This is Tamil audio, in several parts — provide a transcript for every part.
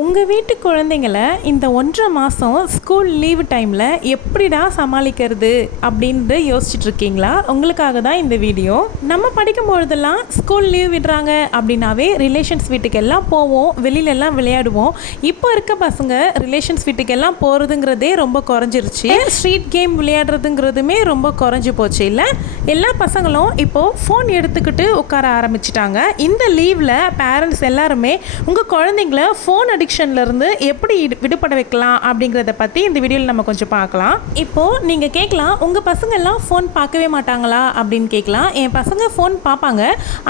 உங்கள் வீட்டு குழந்தைங்கள இந்த 1.5 மாதம் ஸ்கூல் லீவு டைமில் எப்படிடா சமாளிக்கிறது அப்படின்ட்டு யோசிச்சுட்ருக்கீங்களா? உங்களுக்காக தான் இந்த வீடியோ. நம்ம படிக்கும் பொழுதெல்லாம் ஸ்கூல் லீவ் விடுறாங்க அப்படின்னாவே ரிலேஷன்ஸ் வீட்டுக்கெல்லாம் போவோம், வெளியிலெல்லாம் விளையாடுவோம். இப்போ இருக்க பசங்க ரிலேஷன்ஸ் வீட்டுக்கெல்லாம் போகிறதுங்கிறதே ரொம்ப குறைஞ்சிருச்சு. ஸ்ட்ரீட் கேம் விளையாடுறதுங்கிறதுமே ரொம்ப குறைஞ்சி போச்சு. இல்லை, எல்லா பசங்களும் இப்போது ஃபோன் எடுத்துக்கிட்டு உட்கார ஆரம்பிச்சிட்டாங்க. இந்த லீவில் பேரண்ட்ஸ் எல்லாருமே உங்கள் குழந்தைங்கள ஃபோன் அடிக்ஷன்லேருந்து எப்படி விடுபட வைக்கலாம் அப்படிங்கிறத பற்றி இந்த வீடியோவில் நம்ம கொஞ்சம் பார்க்கலாம். இப்போது நீங்கள் கேட்கலாம், உங்கள் பசங்கள்லாம் ஃபோன் பார்க்கவே மாட்டாங்களா அப்படின்னு கேட்கலாம். என் பசங்க ஃபோன் பார்ப்பாங்க,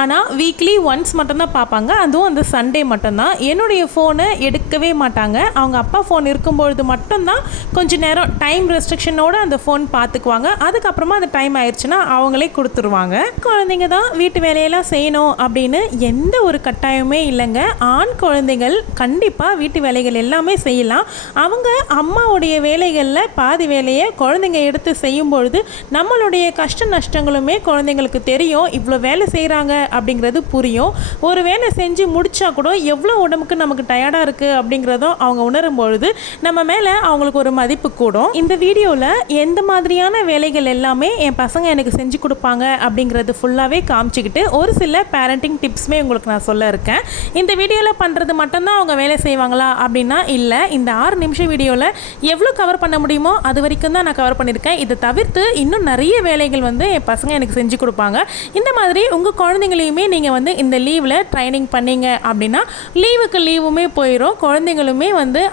ஆனால் வீக்லி ஒன்ஸ் மட்டும்தான் பார்ப்பாங்க, அதுவும் அந்த சண்டே மட்டும்தான். என்னுடைய ஃபோனை எடுக்கவே மாட்டாங்க. அவங்க அப்பா ஃபோன் இருக்கும்பொழுது மட்டும்தான் கொஞ்சம் நேரம் டைம் ரெஸ்ட்ரிக்ஷனோடு அந்த ஃபோன் பார்த்துக்குவாங்க. அதுக்கப்புறமா அந்த டைம் ஆயிடுச்சுன்னா அவங்களே கொடுத்துருவாங்க. குழந்தைங்க தான் வீட்டு வேலையெல்லாம் செய்யணும் அப்படின்னு எந்த ஒரு கட்டாயமே இல்லைங்க. ஆண் குழந்தைகள் கண்டிப்பாக வீட்டு வேலைகள் எல்லாமே செய்யலாம். அவங்க அம்மாவுடைய வேலைகளில் பாதி வேலையை குழந்தைங்க எடுத்து செய்யும் பொழுது நம்மளுடைய கஷ்ட நஷ்டங்களுமே குழந்தைங்களுக்கு தெரியும். இவ்வளோ வேலை செய்கிறாங்க அப்படிங்கிறது புரியும். ஒரு வேலை செஞ்சு முடித்தா கூட எவ்வளோ உடம்புக்கு நமக்கு டயர்டாக இருக்குது அப்படிங்கிறதும் அவங்க உணரும் பொழுது நம்ம மேலே அவங்களுக்கு ஒரு மதிப்பு கூடும். இந்த வீடியோவில் எந்த மாதிரியான வேலைகள் எல்லாமே என் பசங்க எனக்கு செஞ்சு கொடுப்பாங்க அப்படிங்கிறது ஃபுல்லாகவே காமிச்சிக்கிட்டு ஒரு சில பேரண்டிங் டிப்ஸுமே உங்களுக்கு நான் சொல்ல இருக்கேன். இந்த வீடியோவில் பண்ணுறது மட்டும்தான் அவங்க வேலை செய்வாங்களா அப்படின்னா இல்லை. இந்த 6 நிமிஷம் வீடியோவில் எவ்வளோ கவர் பண்ண முடியுமோ அது வரைக்கும் தான் நான் கவர் பண்ணியிருக்கேன். இதை தவிர்த்து இன்னும் நிறைய வேலைகள் என் பசங்க எனக்கு செஞ்சு கொடுப்பாங்க. இந்த மாதிரி உங்கள் குழந்தைங்களையுமே நீங்கள் இந்த லீவில் ட்ரைனிங் பண்ணீங்க அப்படின்னா லீவுக்கு லீவுமே போயிடும். குழந்தைங்களுமே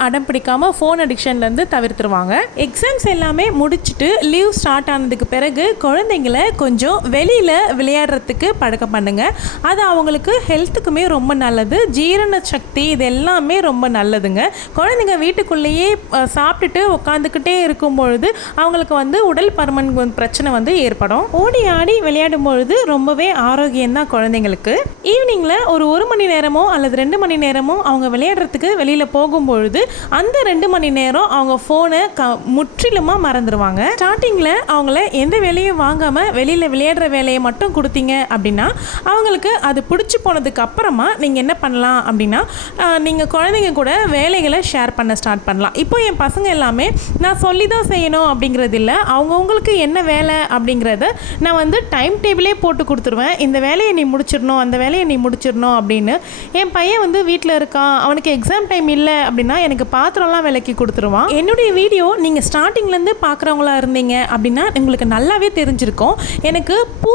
அடம் பிடிக்காமல் ஃபோன் அடிக்ஷன்லேருந்து தவிர்த்துருவாங்க. எக்ஸாம்ஸ் எல்லாமே முடிச்சுட்டு லீவ் ஸ்டார்ட் ஆனதுக்கு பிறகு குழந்தைங்களை கொஞ்சம் வெளியில் விளையாடுறதுக்கு பழக்கம் பண்ணுங்க. அது அவங்களுக்கு ஹெல்த்துக்குமே ரொம்ப நல்லது. ஜீரண சக்தி இது எல்லாமே ரொம்ப நல்லதுங்க. குழந்தைங்க வீட்டுக்குள்ளேயே சாப்பிட்டுட்டு உட்காந்துக்கிட்டே இருக்கும் பொழுது அவங்களுக்கு உடல் பருமன் பிரச்சனை ஏற்படும். ஓடி ஆடி விளையாடும் பொழுது ரொம்பவே ஆரோக்கியம் தான் குழந்தைங்களுக்கு. ஈவினிங்கில் ஒரு 1 மணி நேரமோ அல்லது 2 மணி நேரமோ அவங்க விளையாடுறதுக்கு வெளியில் போகும்பொழுது அந்த 2 மணி நேரம் அவங்க ஃபோனை முற்றிலுமாக மறந்துடுவாங்க. ஸ்டார்டிங்கில் அவங்கள எந்த வேலையும் வாங்காமல் வெளியில் விளையாடுற வேலையை மட்டும் கொடுத்தீங்க அப்படின்னா அவங்களுக்கு அது பிடிச்சி போனதுக்கு அப்புறமா நீங்கள் என்ன பண்ணலாம் அப்படின்னா நீங்கள் குழந்தைங்க கூட வேலைகளை ஷேர் பண்ண ஸ்டார்ட் பண்ணலாம். இப்போ என் பசங்க எல்லாமே நான் சொல்லி தான் செய்யணும் அப்படிங்கிறது இல்லை. அவங்கவுங்களுக்கு என்ன வேலை அப்படிங்கிறத நான் டைம் டேபிளே போட்டு கொடுத்துருவேன். இந்த வேலையை நீ முடிச்சிடணும், அந்த வேலையை நீ முடிச்சிடணும் அப்படின்னு. என் பையன் வீட்டில் இருக்கான், அவனுக்கு எக்ஸாம் டைம் இல்லை அப்படின்னா எனக்கு பாத்திரம்லாம் விலைக்கு கொடுத்துருவான். என்னுடைய வீடியோ நீங்கள் ஸ்டார்டிங்லேருந்து பார்க்குறவங்களா இருந்தீங்க அப்படின்னா உங்களுக்கு நல்லாவே தெரிஞ்சிருக்கும். எனக்கு பூ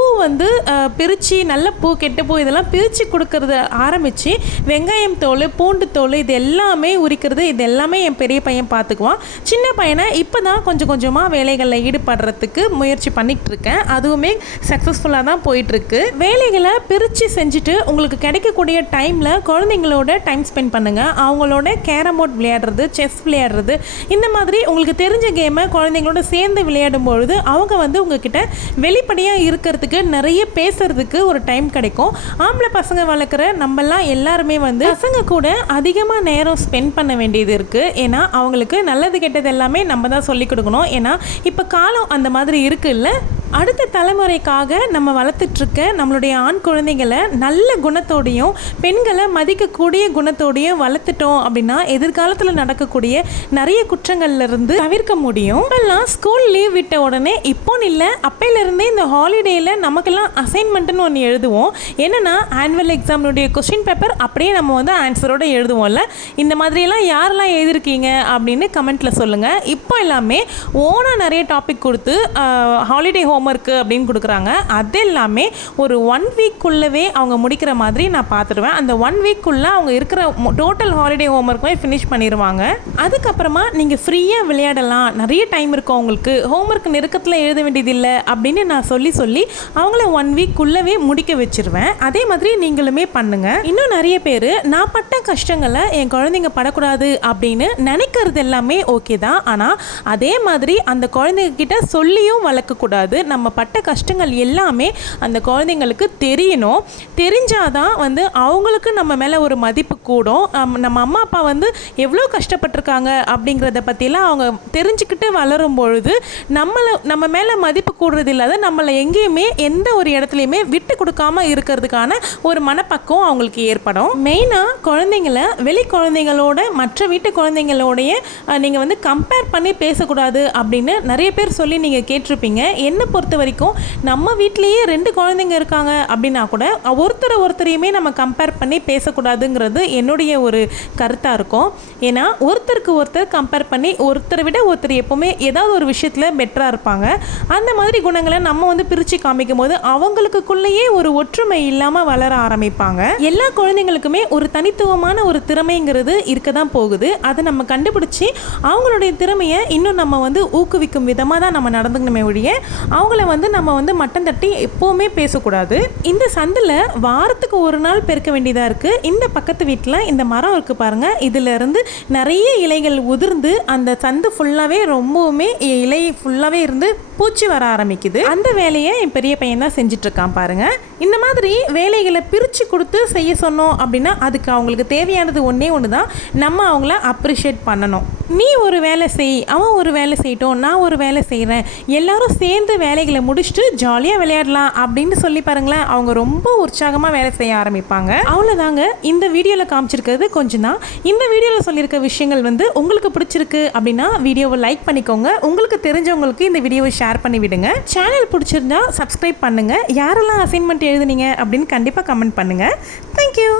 பிரித்து நல்ல பூ கெட்ட பூ இதெல்லாம் பிரித்து கொடுக்கறத ஆரம்பித்து வெங்காயம் தோல் பூண்டு தோல் இது எல்லாமே உரிக்கிறது இது எல்லாமே என் பெரிய பையன் பார்த்துக்குவான். சின்ன பையனை இப்போ தான் கொஞ்சம் கொஞ்சமாக வேலைகளில் ஈடுபடுறதுக்கு முயற்சி பண்ணிகிட்டு இருக்கேன். அதுவுமே சக்ஸஸ்ஃபுல்லாக தான் போயிட்டுருக்கு. வேலைகளை பிரித்து செஞ்சுட்டு உங்களுக்கு கிடைக்கக்கூடிய டைமில் குழந்தைங்களோட டைம் ஸ்பெண்ட் பண்ணுங்கள். அவங்களோட கேரம் போர்ட் விளையாடுறது, செஸ் விளையாடுறது, இந்த மாதிரி உங்களுக்கு தெரிஞ்ச கேமை குழந்தைங்களோட சேர்ந்து விளையாடும் பொழுது அவங்க உங்ககிட்ட வெளிப்படையாக இருக்கிறதுக்கு நிறைய பேசுறதுக்கு ஒரு டைம் கிடைக்கும். ஆம்பளை பசங்க வளர்க்குற நம்மெல்லாம் எல்லாருமே பசங்க கூட அதிகமாக நேரம் ஸ்பெண்ட் பண்ண வேண்டியது இருக்குது. ஏன்னா அவங்களுக்கு நல்லது கெட்டது எல்லாமே நம்ம தான் சொல்லிக் கொடுக்கணும். ஏன்னா இப்போ காலம் அந்த மாதிரி இருக்குல்ல. அடுத்த தலைமுறைக்காக நம்ம வளர்த்துட்ருக்க நம்மளுடைய ஆண் குழந்தைங்களை நல்ல குணத்தோடையும் பெண்களை மதிக்கக்கூடிய குணத்தோடையும் வளர்த்துட்டோம் அப்படின்னா எதிர்காலத்தில் நடக்கக்கூடிய நிறைய குற்றங்கள்லேருந்து தவிர்க்க முடியும். இப்போல்லாம் ஸ்கூல் லீவ் விட்ட உடனே இப்போன்னு இல்லை, அப்பையிலேருந்தே இந்த ஹாலிடேயில் நமக்கெல்லாம் அசைன்மெண்ட்டுன்னு ஒன்று எழுதுவோம். என்னென்னா ஆனுவல் எக்ஸாமினுடைய கொஸ்டின் பேப்பர் அப்படியே நம்ம ஆன்சரோடு எழுதுவோம்ல. இந்த மாதிரியெல்லாம் யாரெல்லாம் எழுதிருக்கீங்க அப்படின்னு கமெண்ட்டில் சொல்லுங்கள். இப்போ எல்லாமே ஓனாக நிறைய டாபிக் கொடுத்து ஹாலிடே ஹோம்ஒர்க்கு அப்படின்னு கொடுக்குறாங்க. அது எல்லாமே ஒரு 1 வீக்குள்ளவே அவங்க முடிக்கிற மாதிரி நான் பார்த்துடுவேன். அந்த 1 வீக்குள்ளே அவங்க இருக்கிற டோட்டல் ஹாலிடே ஹோம்ஒர்க்குமே ஃபினிஷ் பண்ணிடுவாங்க. அதுக்கப்புறமா நீங்கள் ஃப்ரீயாக விளையாடலாம், நிறைய டைம் இருக்கும் உங்களுக்கு, ஹோம்ஒர்க் நெருக்கத்தில் எழுத வேண்டியதில்லை அப்படின்னு நான் சொல்லி அவங்கள 1 வீக்குள்ளவே முடிக்க வச்சுருவேன். அதே மாதிரி நீங்களுமே பண்ணுங்கள். இன்னும் நிறைய பேர் நான் பட்ட கஷ்டங்களை என் குழந்தைங்க படக்கூடாது அப்படின்னு நினைக்கிறது எல்லாமே ஓகே தான். ஆனால் அதே மாதிரி அந்த குழந்தைங்க கிட்ட சொல்லியும் வளர்க்கக்கூடாது. நம்ம பட்ட கஷ்டங்கள் எல்லாமே அந்த குழந்தைங்களுக்கு தெரியணும். தெரிஞ்சாதான் வந்து அவங்களுக்கு நம்ம மேலே ஒரு மதிப்பு கூடும். நம்ம அம்மா அப்பா வந்து எவ்வளோ கஷ்டப்பட்டிருக்காங்க அப்படிங்கிறத பற்றிலாம் அவங்க தெரிஞ்சுக்கிட்டு வளரும் பொழுது நம்ம மேலே மதிப்பு கூடுறது இல்லாத நம்மளை எங்கேயுமே எந்த ஒரு இடத்துலையுமே விட்டு கொடுக்காம இருக்கிறதுக்கான ஒரு மனப்பக்குவம் அவங்களுக்கு ஏற்படும். மெயினாக குழந்தைங்கள வெளி குழந்தைங்களோட மற்ற வீட்டு குழந்தைங்களோடைய நீங்கள் வந்து கம்பேர் பண்ணி பேசக்கூடாது அப்படின்னு நிறைய பேர் சொல்லி நீங்கள் கேட்டிருப்பீங்க. என்னை பொறுத்த வரைக்கும் நம்ம வீட்டிலேயே 2 குழந்தைங்க இருக்காங்க அப்படின்னா கூட ஒருத்தரையுமே நம்ம கம்பேர் பண்ணி பேசக்கூடாதுங்கிறது என்னுடைய ஒரு கருத்தாக இருக்கும். ஏன்னா ஒருத்தருக்கு ஒருத்தர் கம்பேர் பண்ணி ஒருத்தரை விட ஒருத்தர் எப்போவுமே ஏதாவது ஒரு விஷயத்தில் பெட்டராக இருப்பாங்க. அந்த மாதிரி குணங்களை நம்ம வந்து பிரித்து காமிக்கும் போது அவங்களுக்குள்ளேயே ஒரு ஒற்றுமை இல்லாமல் வளர ஆரம்பிப்பாங்க. எல்லா குழந்தைங்களுக்குமே ஒரு தனித்துவமான ஒரு திறமைங்கிறது இருக்க தான் போகுது. அதை நம்ம கண்டுபிடிச்சி அவங்களுடைய திறமையை இன்னும் நம்ம வந்து ஊக்குவிக்கும் விதமாக தான் நம்ம நடந்துக்கணுமே ஒழிய அவங்கள வந்து நம்ம வந்து மட்டம் தட்டி எப்போவுமே பேசக்கூடாது. இந்த சந்தில் வாரத்துக்கு ஒரு நாள் பெருக்க வேண்டியதாக இருக்குது. இந்த பக்கத்து வீட்டில் இந்த மரம் இருக்குது பாருங்கள், இதிலிருந்து நிறைய இலைகள் உதிர்ந்து அந்த சந்து ஃபுல்லாகவே ரொம்பவுமே இலை ஃபுல்லாகவே இருந்து பூச்சி வர ஆரம்பிக்குது. அந்த வேலையை என் பெரிய பையன் தான் செஞ்சிட்ருக்கான் பாருங்கள். இந்த மாதிரி வேலைகளை பிரித்து கொடுத்து செய்ய சொன்னோம் அப்படின்னா அதுக்கு அவங்களுக்கு தேவையானது ஒன்றே ஒன்று தான், நம்ம அவங்கள அப்ரிஷியேட் பண்ணணும். நீ ஒரு வேலை செய், அவன் ஒரு வேலை செய்யட்டும், நான் ஒரு வேலை செய்கிறேன், எல்லாரும் சேர்ந்து வேலைகளை முடிச்சுட்டு ஜாலியாக விளையாடலாம் அப்படின்னு சொல்லி பாருங்களேன், அவங்க ரொம்ப உற்சாகமாக வேலை செய்ய ஆரம்பிப்பாங்க. அவ்வளோதாங்க, இந்த வீடியோவில் காமிச்சிருக்கிறது கொஞ்சம் தான். இந்த வீடியோவில் சொல்லியிருக்க விஷயங்கள் வந்து உங்களுக்கு பிடிச்சிருக்கு அப்படின்னா வீடியோவை லைக் பண்ணிக்கோங்க. உங்களுக்கு தெரிஞ்சவங்களுக்கு இந்த வீடியோவை ஷேர் பண்ணி விடுங்க. சேனல் பிடிச்சிருந்தா சப்ஸ்கிரைப் பண்ணுங்கள். யாரெல்லாம் அசைன்மெண்ட் எழுதுனீங்க அப்படின்னு கண்டிப்பாக கமெண்ட் பண்ணுங்கள். தேங்க்யூ.